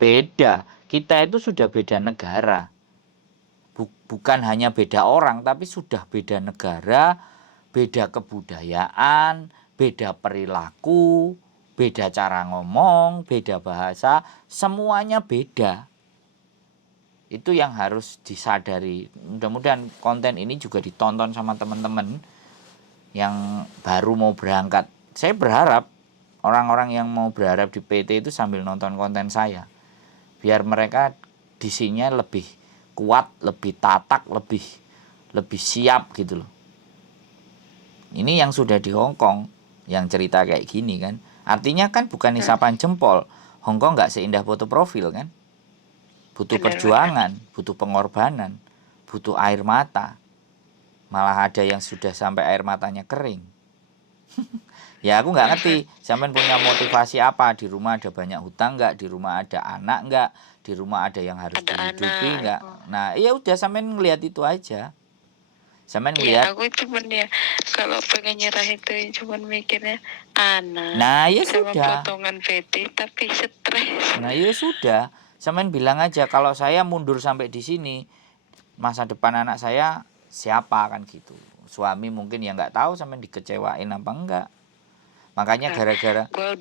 Beda. Kita itu sudah beda negara. Bukan hanya beda orang, tapi sudah beda negara, beda kebudayaan, beda perilaku, beda cara ngomong, beda bahasa, semuanya beda. Itu yang harus disadari. Mudah-mudahan konten ini juga ditonton sama teman-teman yang baru mau berangkat. Saya berharap orang-orang yang mau berharap di PT itu sambil nonton konten saya, biar mereka disinya lebih kuat, lebih tatak, lebih siap gitu loh. Ini yang sudah di Hong Kong yang cerita kayak gini kan. Artinya kan bukan isapan jempol. Hong Kong nggak seindah foto profil kan. Butuh perjuangan, butuh pengorbanan, butuh air mata. Malah ada yang sudah sampai air matanya kering. Ya aku nggak ngerti, sampean punya motivasi apa? Di rumah ada banyak hutang nggak? Di rumah ada anak nggak? Di rumah ada yang harus dihidupi nggak? Nah ya udah sampean ngelihat itu aja. Sampean ngelihat. Ya aku cuman ya kalau pengen nyerah itu cuman mikirnya anak. Nah ya sama sudah. potongan PT tapi stres. Nah ya sudah. Sampean bilang aja kalau saya mundur sampai di sini, masa depan anak saya siapa kan gitu. Suami mungkin ya nggak tahu sampean dikecewain apa enggak. Makanya gara-gara gua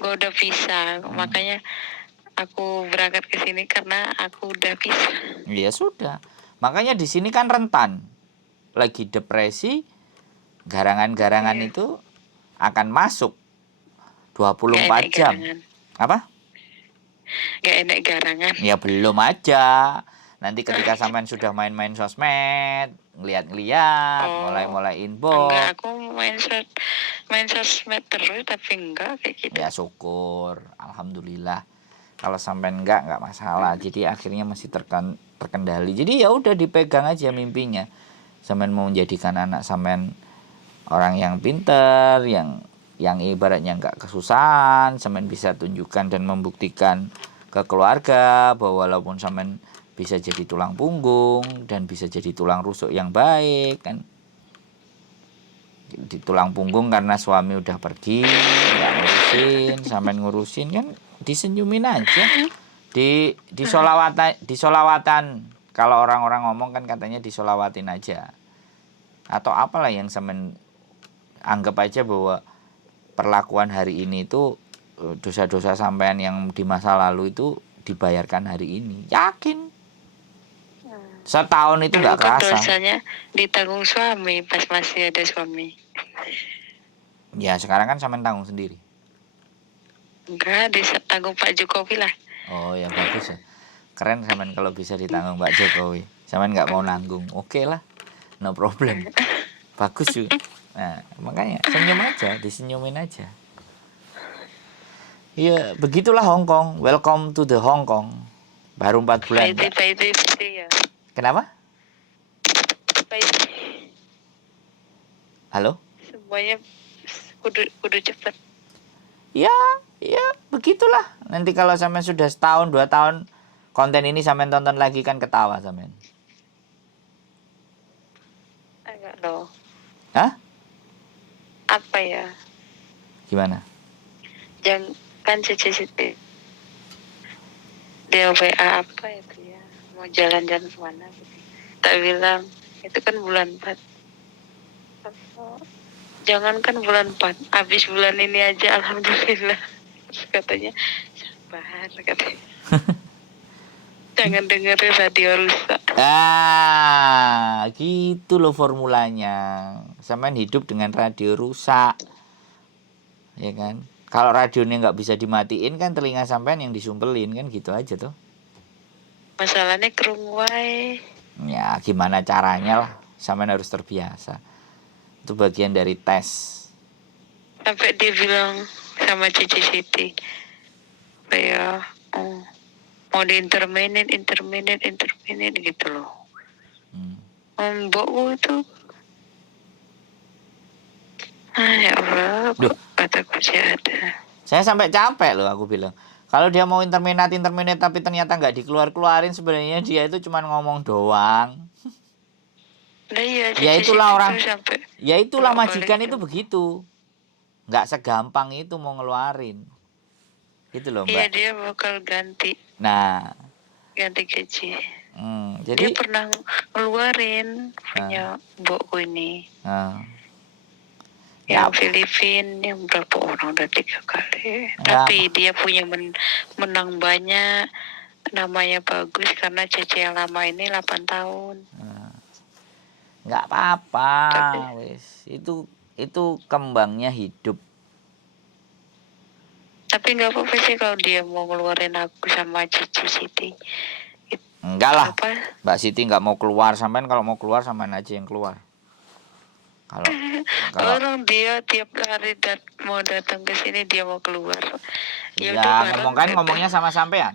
udah bisa, makanya aku berangkat ke sini karena aku udah bisa. Ya sudah. Makanya di sini kan rentan. Lagi depresi, garangan-garangan itu akan masuk 24 jam. Apa? Gak enak garangan. Ya belum aja. Nanti ketika sampean sudah main-main sosmed, ngeliat-ngeliat, mulai-mulai inbox. Enggak, aku main sosmed terus tapi enggak kayak gitu. Ya syukur, alhamdulillah. Kalau sampean enggak masalah. Jadi akhirnya masih terkendali. Jadi ya udah dipegang aja mimpinya. Sampean mau menjadikan anak sampean orang yang pinter, yang ibaratnya enggak kesusahan, sampean bisa tunjukkan dan membuktikan ke keluarga bahwa walaupun sampean bisa jadi tulang punggung dan bisa jadi tulang rusuk yang baik kan. Di tulang punggung karena suami udah pergi, nggak ngurusin, sampean ngurusin kan, disenyumin aja. Di solawatan kalau orang-orang ngomong kan katanya disolawatin aja. Atau apalah yang sampean anggap aja bahwa perlakuan hari ini itu dosa-dosa sampean yang di masa lalu itu dibayarkan hari ini. Yakin. Setahun itu nggak kerasa. Dosanya ditanggung suami pas masih ada suami. Ya sekarang kan sampean tanggung sendiri. Enggak, ditanggung Pak Jokowi lah. Oh ya bagus ya. Keren sampean kalau bisa ditanggung Pak Jokowi. Sampean nggak mau nanggung. Oke lah. No problem. Bagus juga. Nah, makanya senyum aja, disenyumin aja. Iya, begitulah Hong Kong. Welcome to the Hong Kong. Baru 4 bulan. Ya. Kenapa? Halo? Semuanya kudu cepet. Ya, begitulah. Nanti kalau sampean sudah setahun, 2 tahun konten ini sampean tonton lagi kan ketawa sampean. Enggak loh. Hah? Apa ya? Gimana? Jangan kan Cici dia WA apa itu ya? Mau jalan-jalan kemana gitu. Tak bilang itu kan bulan 4. Jangankan bulan 4, habis bulan ini aja alhamdulillah. Terus katanya sabar katanya. Jangan dengerin radio rusak. Gitu loh formulanya. Sampean hidup dengan radio rusak. Ya kan? Kalau radionya nggak bisa dimatiin kan telinga sampean yang disumpelin kan gitu aja tuh. Masalahnya kerungu wae. Ya gimana caranya lah. Sampean harus terbiasa. Itu bagian dari tes. Sampai dia bilang sama Cici Siti kayak mau di interminate gitu loh. Mbokku itu ya Allah, kataku ada. Saya sampai capek loh aku bilang. Kalau dia mau interminate tapi ternyata nggak dikeluarin sebenarnya dia itu cuma ngomong doang. Nah, iya, Ya itulah orang. Ya itulah majikan itu begitu. Nggak segampang itu mau ngeluarin. Itu loh Iya, Mbak. dia bakal ganti Nah, gaji. Dia jadi pernah ngeluarin eh, punya mbokku ini. eh, Yang nggak Filipin, yang berapa orang, udah 3 kali. nggak Tapi dia punya menang banyak. Namanya bagus karena Cece yang lama ini 8 tahun. nggak apa-apa, Tapi wis. Itu kembangnya hidup. nggak apa-apa sih kalau dia mau ngeluarin aku sama Cici Siti. Enggak lah, Apa? Mbak Siti nggak mau keluar. Sampean kalau mau keluar sampean aja yang keluar. Kalau kalau Orang dia tiap hari mau datang ke sini dia mau keluar. Ya udah ya bareng. ngomongnya sama sampean.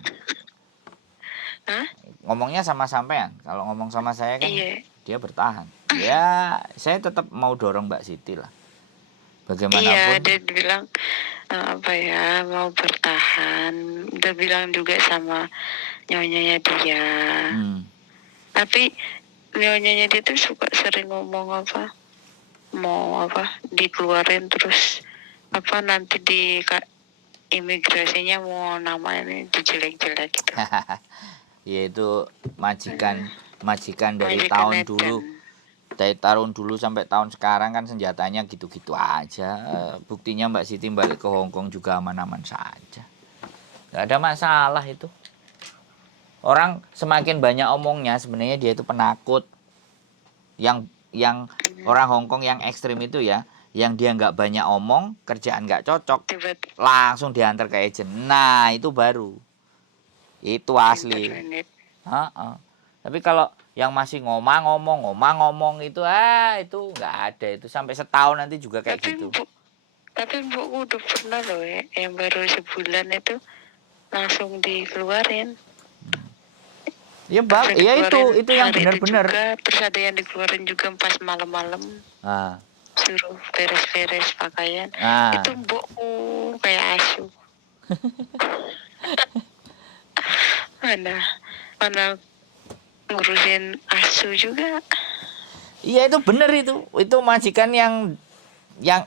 Hah? Ngomongnya sama sampean. Kalau ngomong sama saya kan Iya. dia bertahan. Ya, saya tetap mau dorong Mbak Siti lah. Iya, Bagaimanapun. dia bilang apa ya, mau bertahan. Udah bilang juga sama nyonyanya dia. Tapi nyonyanya dia tuh suka sering ngomong apa, mau apa dikeluarin, terus apa nanti di imigrasinya mau namanya dijelek-jelek gitu. Yaitu majikan dari Majikan tahun Edan. dulu. Dari tahun dulu sampai tahun sekarang kan senjatanya gitu-gitu aja. Buktinya Mbak Siti balik ke Hongkong juga aman-aman saja. Gak ada masalah itu. Orang semakin banyak omongnya sebenarnya dia itu penakut. Yang orang Hongkong yang ekstrim itu ya, yang dia nggak banyak omong, kerjaan nggak cocok, langsung diantar ke agent. Nah itu baru. Itu asli. Tapi kalau yang masih ngomong itu itu nggak ada, itu sampai setahun nanti juga kayak gitu. Tapi mbokku udah pernah loh ya, yang baru sebulan itu langsung dikeluarin. Ya itu yang benar-benar. Terus ada yang dikeluarin juga pas malam-malam. Suruh beres-beres pakaian. Itu mbokku kayak asu. mana ngurusin asu juga. Iya itu bener itu majikan yang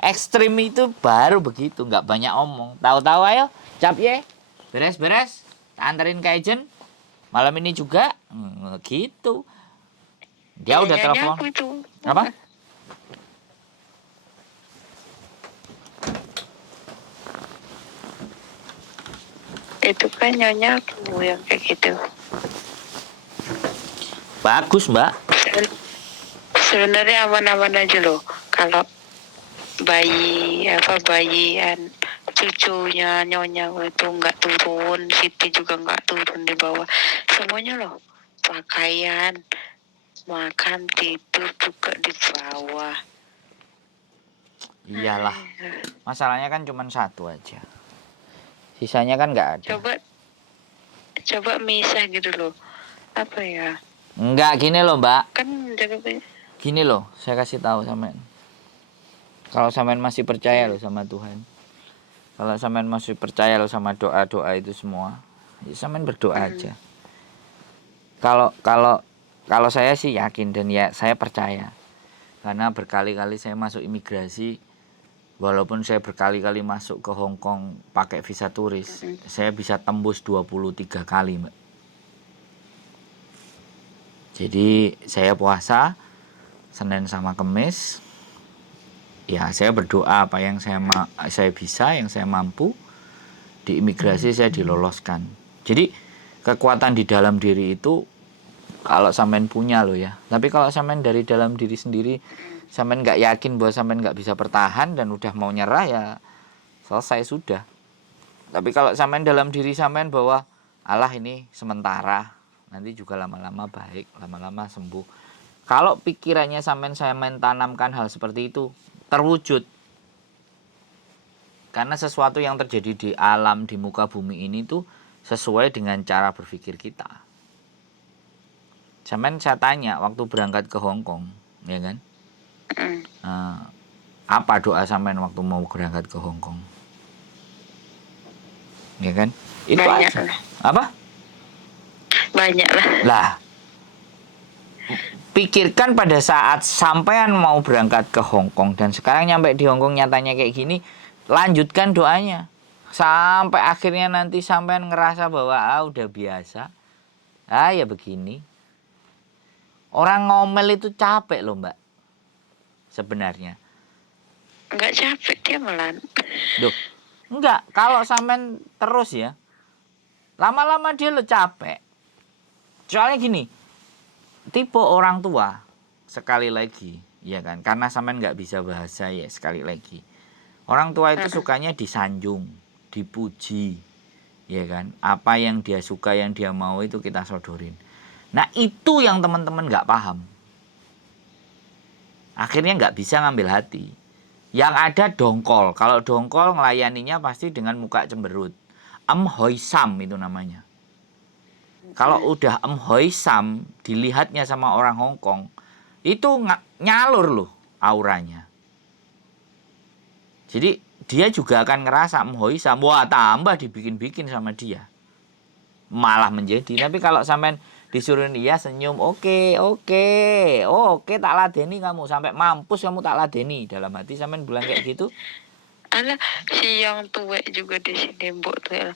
ekstrim itu baru begitu, nggak banyak omong, tahu-tahu ayo cap ye beres-beres anterin ke agent malam ini juga gitu. Dia udah telepon apa itu kan nyonya aku yang kayak gitu. Bagus Mbak. Sebenarnya aman-aman aja loh. Kalau bayian cucunya nyonya itu nggak turun, Siti juga nggak turun di bawah. Semuanya loh, pakaian, makan, tidur juga di bawah. Iyalah, masalahnya kan cuma satu aja, sisanya kan nggak ada. Coba misah gitu loh, apa ya? Enggak, gini loh Mbak. Kan gini loh, saya kasih tahu sampean. Kalau sampean masih percaya loh sama Tuhan, kalau sampean masih percaya loh sama doa-doa itu semua, ya sampean berdoa aja. Kalau saya sih yakin dan ya saya percaya, karena berkali-kali saya masuk imigrasi, walaupun saya berkali-kali masuk ke Hongkong pakai visa turis, saya bisa tembus 23 kali Mbak. Jadi saya puasa Senin sama Kamis, ya saya berdoa apa yang saya bisa, yang saya mampu, di imigrasi saya diloloskan. Jadi kekuatan di dalam diri itu kalau sampean punya loh ya. Tapi kalau sampean dari dalam diri sendiri sampean nggak yakin bahwa sampean nggak bisa bertahan dan udah mau nyerah, ya selesai sudah. Tapi kalau sampean dalam diri sampean bahwa Allah ini sementara, nanti juga lama-lama baik, lama-lama sembuh. Kalau pikirannya sampean saya tanamkan hal seperti itu, terwujud. Karena sesuatu yang terjadi di alam, di muka bumi ini tuh sesuai dengan cara berpikir kita. Sampean saya tanya waktu berangkat ke Hongkong, ya kan? Apa doa sampean waktu mau berangkat ke Hongkong? Ya kan? Itu banyak aja. Lah. Apa? Banyak lah. Lah, pikirkan pada saat sampean mau berangkat ke Hongkong dan sekarang nyampe di Hongkong nyatanya kayak gini, lanjutkan doanya. Sampai akhirnya nanti sampean ngerasa bahwa udah biasa. Ya begini. Orang ngomel itu capek loh Mbak. Sebenarnya. Enggak capek, dia malah. Duh, enggak. Kalau sampean terus ya, lama-lama dia lo capek. Soalnya gini, tipe orang tua, sekali lagi, ya kan? Karena sampean nggak bisa bahasa ya, sekali lagi. Orang tua itu sukanya disanjung, dipuji, ya kan? Apa yang dia suka, yang dia mau itu kita sodorin. Nah itu yang teman-teman nggak paham. Akhirnya nggak bisa ngambil hati. Yang ada dongkol. Kalau dongkol ngelayaninya pasti dengan muka cemberut. Hoisam itu namanya. Kalau udah hoisam dilihatnya sama orang Hongkong, itu nyalur loh auranya. Jadi dia juga akan ngerasa hoisam. Wah tambah dibikin-bikin sama dia. Malah menjadi. Tapi kalau sampean disuruh iya senyum, oke, tak ladeni kamu sampai mampus kamu tak ladeni. Dalam hati sampean bilang kayak gitu. Alah, si yang tua juga di sini Mbok tuh ya.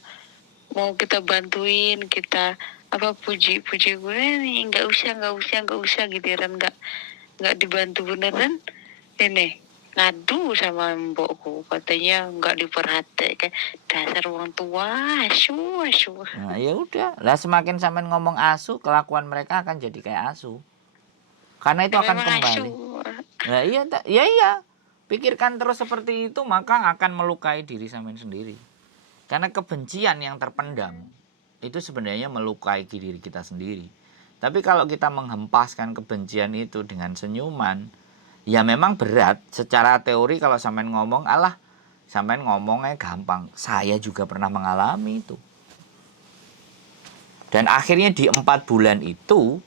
Mau kita bantuin, kita puji gue nih, nggak usah giliran nggak dibantu beneran. Ini ngadu sama mbokku, katanya nggak diperhatikan, dasar orang tua asu. Nah ya udah, lah semakin sampean ngomong asu, kelakuan mereka akan jadi kayak asu. Karena itu akan kembali. Nah iya, pikirkan terus seperti itu maka akan melukai diri sampean sendiri. Karena kebencian yang terpendam itu sebenarnya melukai diri kita sendiri. Tapi kalau kita menghempaskan kebencian itu dengan senyuman, ya memang berat. Secara teori kalau sampean ngomong, sampean ngomongnya gampang. Saya juga pernah mengalami itu. Dan akhirnya di 4 bulan itu,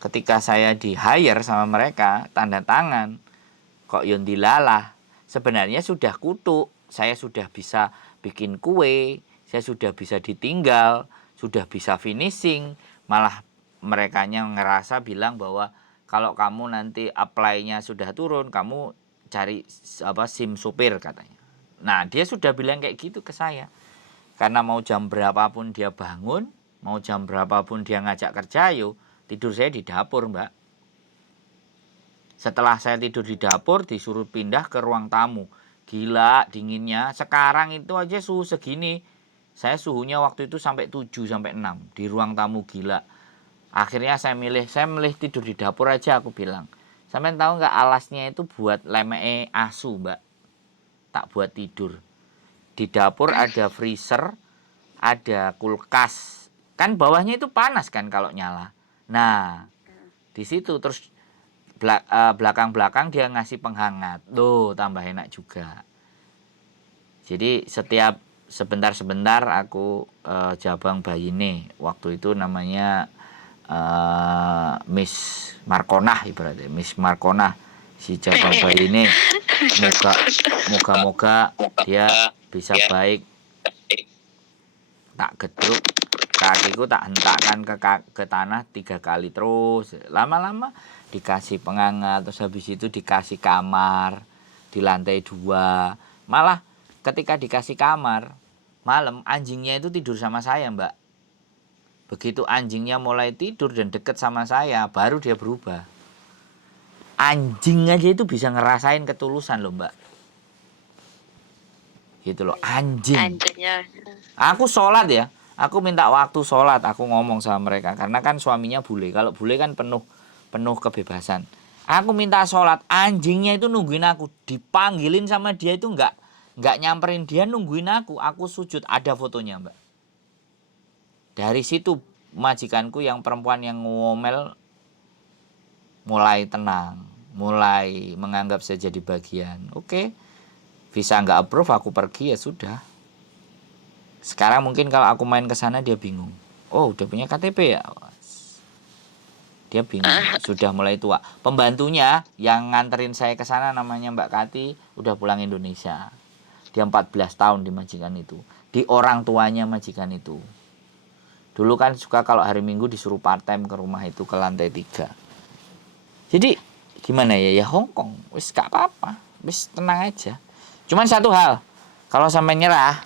ketika saya di hire sama mereka, tanda tangan, kok yondilalah, sebenarnya sudah kutuk. Saya sudah bisa bikin kue, saya sudah bisa ditinggal, sudah bisa finishing. Malah merekanya ngerasa bilang bahwa kalau kamu nanti apply-nya sudah turun, kamu cari SIM supir katanya. Nah dia sudah bilang kayak gitu ke saya. Karena mau jam berapapun dia bangun, mau jam berapapun dia ngajak kerja, tidur saya di dapur Mbak. Setelah saya tidur di dapur, disuruh pindah ke ruang tamu. Gila dinginnya. Sekarang itu aja suhu segini. Saya suhunya waktu itu sampai 7 sampai 6 di ruang tamu, gila. Akhirnya saya milih tidur di dapur aja, aku bilang. Sampean tahu nggak alasnya itu buat lemee asu Mbak. Tak buat tidur. Di dapur ada freezer, ada kulkas. Kan bawahnya itu panas kan kalau nyala. Nah, di situ terus belakang-belakang dia ngasih penghangat. Loh, tambah enak juga. Jadi setiap sebentar-sebentar aku jabang bayi nih. Waktu itu namanya Miss Markonah ibaratnya. Miss Markonah si jabang bayi ini. Moga-moga dia bisa baik. Tak gedruk, kakiku tak hentakkan ke tanah 3 kali terus. Lama-lama dikasih penghangat, terus habis itu dikasih kamar di lantai 2. Malah ketika dikasih kamar malam, anjingnya itu tidur sama saya Mbak. Begitu anjingnya mulai tidur dan deket sama saya, baru dia berubah. Anjing aja itu bisa ngerasain ketulusan loh Mbak. Gitu loh, anjing. Aku sholat ya, aku minta waktu sholat, aku ngomong sama mereka. Karena kan suaminya bule, kalau bule kan penuh kebebasan. Aku minta sholat, anjingnya itu nungguin aku. Dipanggilin sama dia itu nggak nyamperin, dia nungguin aku sujud, ada fotonya Mbak. Dari situ majikanku yang perempuan yang ngomel mulai tenang, mulai menganggap saya jadi bagian. Oke, visa nggak approve, aku pergi ya sudah. Sekarang mungkin kalau aku main ke sana dia bingung. Oh, udah punya KTP ya? Dia bingung, sudah mulai tua. Pembantunya yang nganterin saya ke sana namanya Mbak Kati, udah pulang Indonesia. Dia 14 tahun di majikan itu, di orang tuanya majikan itu. Dulu kan suka kalau hari Minggu disuruh part time ke rumah itu, ke lantai 3. Jadi gimana ya Hongkong, gak apa-apa, wis tenang aja. Cuman satu hal, kalau sampai nyerah,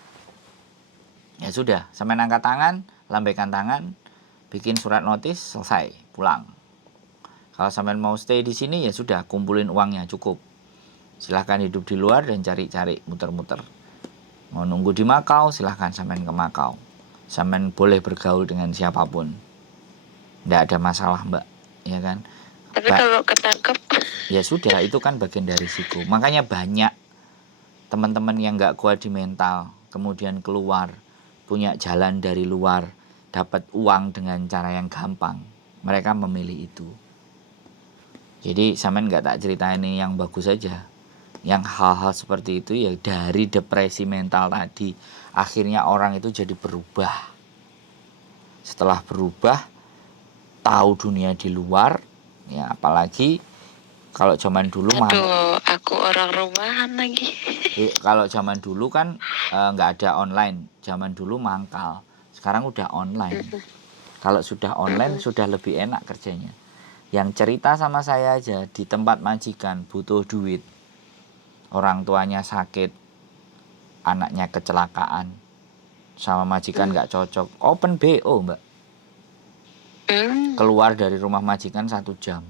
Ya sudah, sampean angkat tangan, lambaikan tangan, bikin surat notis, selesai, pulang. Kalau sampean mau stay di sini ya sudah, kumpulin uangnya cukup. Silahkan hidup di luar dan cari-cari, muter-muter. Mau nunggu di Makau, silahkan sampean ke Makau. Sampean boleh bergaul dengan siapapun. Nggak ada masalah, Mbak, ya kan? Tapi kalau ketangkep? Ya sudah, itu kan bagian dari risiko. Makanya banyak teman-teman yang nggak kuat di mental, kemudian keluar, punya jalan dari luar, dapat uang dengan cara yang gampang. Mereka memilih itu. Jadi sampean nggak tak cerita ini yang bagus saja. Yang hal-hal seperti itu ya dari depresi mental tadi, akhirnya orang itu jadi berubah. Setelah berubah, tahu dunia di luar, ya apalagi kalau zaman dulu Aduh, aku orang rumahan lagi. Kalau zaman dulu kan nggak ada online, zaman dulu mangkal. Sekarang udah online. Kalau sudah online sudah lebih enak kerjanya. Yang cerita sama saya aja di tempat majikan butuh duit. Orang tuanya sakit, anaknya kecelakaan, sama majikan nggak cocok. Open BO, Mbak. Keluar dari rumah majikan 1 jam.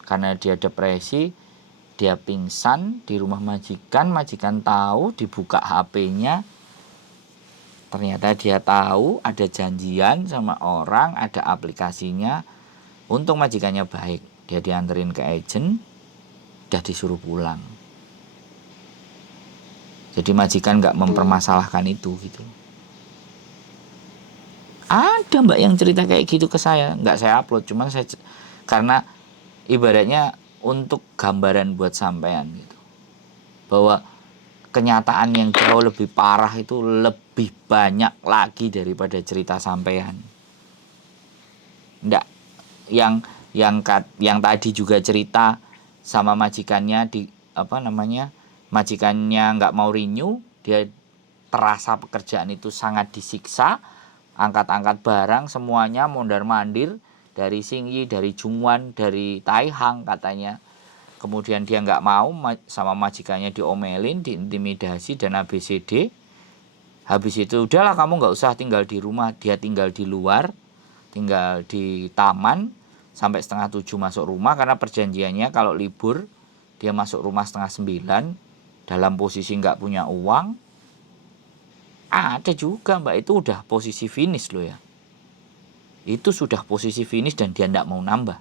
Karena dia depresi, dia pingsan di rumah majikan. Majikan tahu, dibuka HP-nya. Ternyata dia tahu ada janjian sama orang, ada aplikasinya. Untung majikannya baik. Dia dianterin ke agent, udah disuruh pulang. Jadi majikan nggak mempermasalahkan itu gitu. Ada Mbak yang cerita kayak gitu ke saya, nggak saya upload, cuman saya karena ibaratnya untuk gambaran buat sampean gitu, bahwa kenyataan yang jauh lebih parah itu lebih banyak lagi daripada cerita sampean. Nggak, yang tadi juga cerita sama majikannya majikannya nggak mau renew, dia terasa pekerjaan itu sangat disiksa, angkat-angkat barang semuanya mondar-mandir dari Xingyi, dari Jungwan, dari Taihang katanya. Kemudian dia nggak mau, sama majikannya diomelin, diintimidasi dan ABCD. Habis itu udahlah kamu nggak usah tinggal di rumah. Dia tinggal di luar, tinggal di taman sampai 6:30 masuk rumah, karena perjanjiannya kalau libur dia masuk rumah 8:30 dalam posisi nggak punya uang. Ada juga Mbak, itu udah posisi finish loh ya. Itu sudah posisi finish dan dia nggak mau nambah.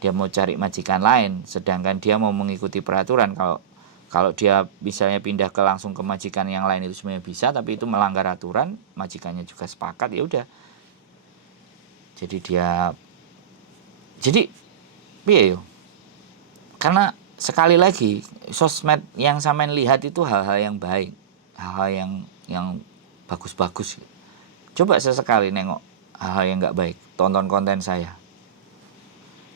Dia mau cari majikan lain, sedangkan dia mau mengikuti peraturan. Kalau dia misalnya pindah langsung ke majikan yang lain itu sebenarnya bisa, tapi itu melanggar aturan, majikannya juga sepakat, ya udah. Jadi piye yo? Karena sekali lagi sosmed yang sampean lihat itu hal-hal yang baik, hal-hal yang bagus-bagus. Coba sesekali nengok hal-hal yang nggak baik, tonton konten saya.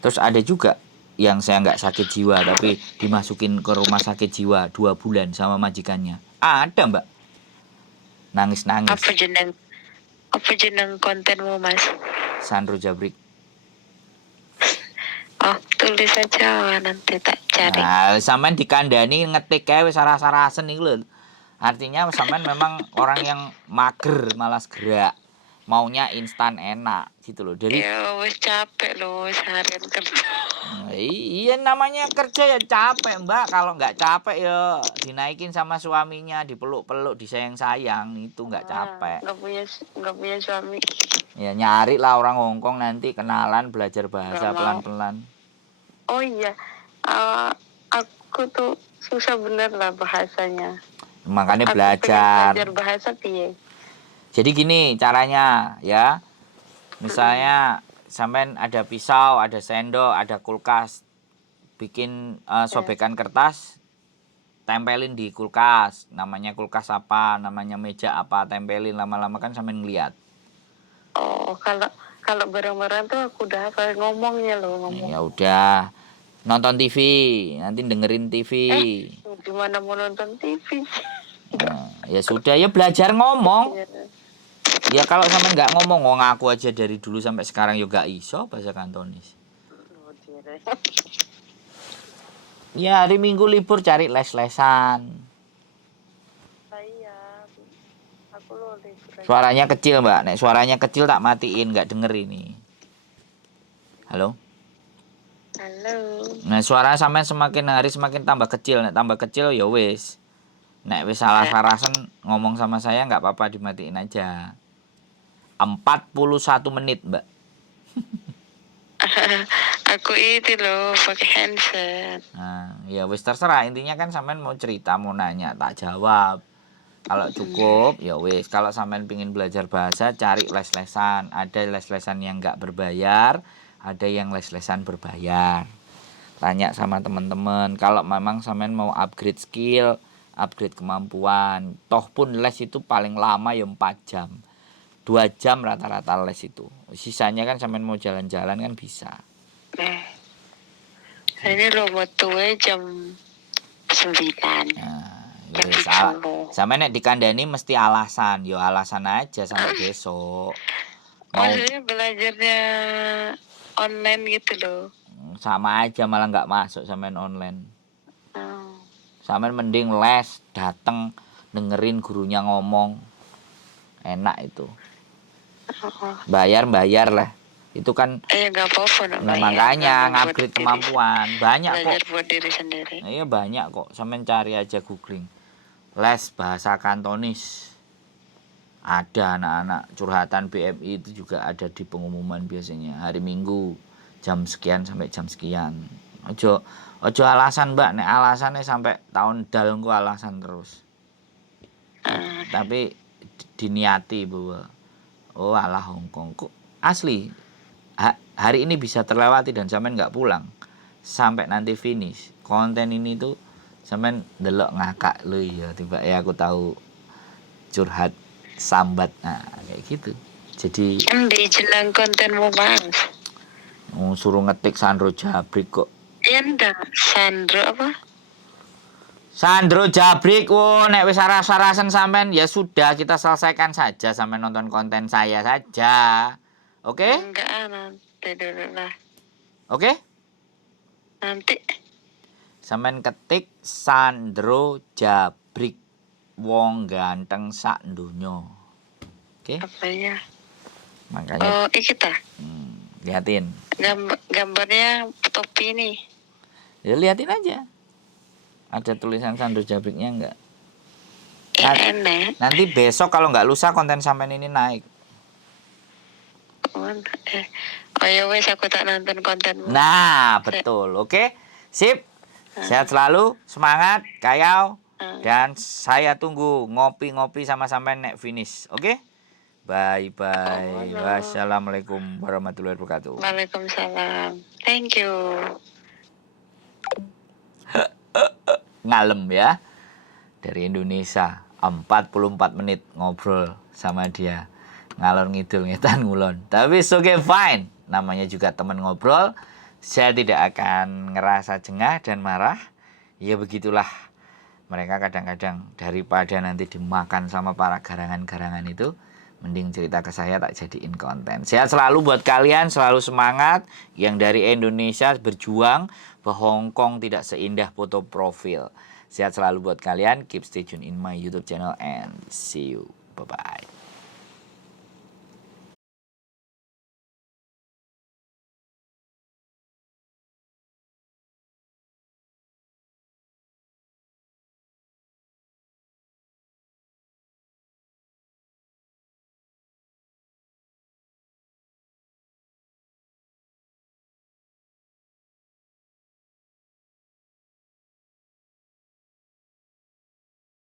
Terus ada juga yang saya nggak sakit jiwa tapi dimasukin ke rumah sakit jiwa 2 bulan sama majikannya. Ada Mbak, nangis-nangis. Apa jeneng kontenmu Mas? Sandro Jabrik. Oh, tulis aja nanti tak cari. Nah, sampean dikandani ngetik kae wis rasa-rasen iki lho. Artinya sampean memang orang yang mager, malas gerak. Maunya instan enak gitu loh. Dari ya wis capek loh seharian kerja. Iya, namanya kerja ya capek Mbak. Kalau nggak capek ya dinaikin sama suaminya, dipeluk-peluk, disayang-sayang, itu nggak capek. Nggak punya suami. Ya nyari lah orang Hongkong nanti, kenalan, belajar bahasa pelan-pelan. Oh iya, aku tuh susah bener lah bahasanya. Makanya belajar bahasa piye. Jadi gini caranya ya. Misalnya sampean ada pisau, ada sendok, ada kulkas. Bikin sobekan kertas, tempelin di kulkas. Namanya kulkas apa, namanya meja apa, tempelin, lama-lama kan sampean ngeliat. Oh, kalau bareng-bareng tuh aku udah hafal ngomongnya loh. Ya udah, nonton TV, nanti dengerin TV. Gimana mau nonton TV? Nah, ya sudah, ya belajar ngomong. Ya kalau sampe nggak ngomong, ngaku aja dari dulu sampai sekarang juga iso bahasa Kantonis. Ya hari Minggu libur cari les-lesan. Suaranya kecil Mbak. Nek suaranya kecil tak matiin, nggak denger ini. Halo. Halo. Nah suara sampean semakin hari semakin tambah kecil. Nek tambah kecil ya wis. Nek wis salah-salasen ngomong sama saya nggak apa-apa, dimatiin aja. 41 menit Mbak. Aku itu loh pakai handset. Nah, ya wis terserah, intinya kan sampean mau cerita, mau nanya, tak jawab. Kalau cukup ya wis, kalau sampean pingin belajar bahasa cari les-lesan. Ada les-lesan yang nggak berbayar, ada yang les-lesan berbayar. Tanya sama teman-teman. Kalau memang sampean mau upgrade skill, upgrade kemampuan, toh pun les itu paling lama ya 4 jam. 2 jam rata-rata les itu. Sisanya kan sampean mau jalan-jalan kan bisa. Ini lo mau tuh jam 9. Nah, sampean nek dikandani mesti alasan. Yo alasan aja sampai besok. Maksudnya belajarnya online gitu loh. Sama aja malah nggak masuk sampean online. Sampean mending les, dateng dengerin gurunya ngomong. Enak itu. Bayar lah. Itu kan nggak apa-apa. Nah, makanya ngupgrade kemampuan. Banyak kok. Belajar buat diri sendiri. Nah, iya banyak kok. Sampean cari aja googling. Les bahasa Kantonis. Ada anak-anak curhatan BMI itu juga ada di pengumuman biasanya. Hari Minggu jam sekian sampai jam sekian. Ojo alasan Mbak, nek alasannya sampai tahun dal engko alasan terus. Tapi diniati bahwa oh alah Hongkong kok asli hari ini bisa terlewati dan sampean nggak pulang sampai nanti finish. Konten ini tuh sampean delok ngakak lu ya, tiba ya aku tahu curhat sambat, nah kayak gitu. Jadi di jelang kontenmu Mas. Suruh ngetik Sandro Jabrik kok. Iya ndak, Sandro apa? Sandro Jabrik, nek wis saras-sarasen sampean ya sudah, kita selesaikan saja sampai nonton konten saya saja. Oke? Enggak, nanti dulu lah. Oke? Nanti. Sampean ketik Sandro Jabrik, wong ganteng sak donya. Oke? Apa ya? Makanya. Oh, iki ta. Liatin. Gambarnya topi nih. Ya liatin aja. Ada tulisan Sandro Jabriknya enggak? Enak. Nanti besok kalau nggak lusa konten sampean ini naik. Oh ya wes, aku tak nonton kontenmu. Nah, betul. Oke. Sip. Sehat selalu, semangat, kayau. Dan saya tunggu ngopi-ngopi sama sampean nek finish. Oke? Bye-bye. Wassalamualaikum warahmatullahi wabarakatuh. Waalaikumsalam. Thank you. Ngalem ya. Dari Indonesia 44 menit ngobrol sama dia. Ngalor ngidul ngetan ngulon. Tapi it's okay, fine. Namanya juga teman ngobrol. Saya tidak akan ngerasa jengah dan marah. Ya begitulah. Mereka kadang-kadang daripada nanti dimakan sama para garangan-garangan itu, mending cerita ke saya, tak jadiin konten. Sehat selalu buat kalian, selalu semangat. Yang dari Indonesia berjuang, bahwa Hong Kong tidak seindah foto profil. Sehat selalu buat kalian, keep stay tune in my YouTube channel and see you. Bye-bye.